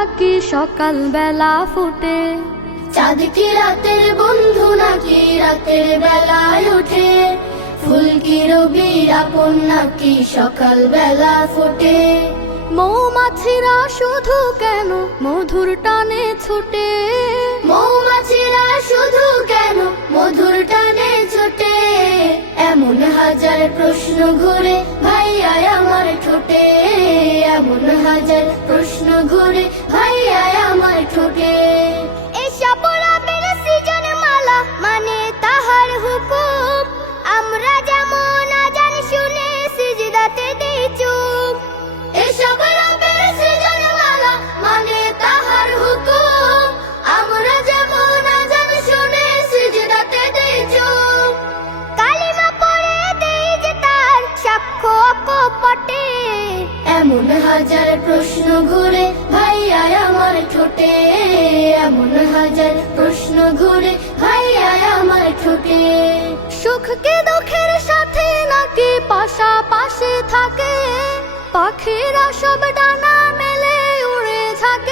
নাকি সকাল বেলা ফোটে, চাঁদ কি রাতের বন্ধু নাকি রাতের বেলায় ওঠে, ফুল কি রবির আপন নাকি সকাল বেলা ফোটে। মৌমাছিরা শুধু কেন মধুর টানে ছুটে, মৌমাছিরা শুধু কেন মধুর টানে ছোটে, এমন হাজার প্রশ্ন ঘুরে ভাইয়া আমার ঠোঁটে, এমন হাজার প্রশ্ন ঘুরে ভাইয়া আমার ঠোঁটে। এসব রবের সৃজন মালা মানে তাহার হুকুম, আমরা যেমন আজান শুনে সিজদাতে দেই চুপ। এসব রবের সৃজন মালা মানে তাহার হুকুম, আমরা যেমন আজান শুনে সিজদাতে দেই চুপ। কালিমা পড়ে দেই যে তার সাক্ষ্য অকপটে, এমন হাজার প্রশ্ন ঘুরে ভাইয়া আমার ঠোঁটে, এমন হাজার প্রশ্ন ঘুরে ভাইয়া আমার ঠোঁটে। সুখ কি দুঃখের সাথে নাকি পাশাপাশি থাকে, পাখিরা সব ডানা মেলে উড়ে থাকে।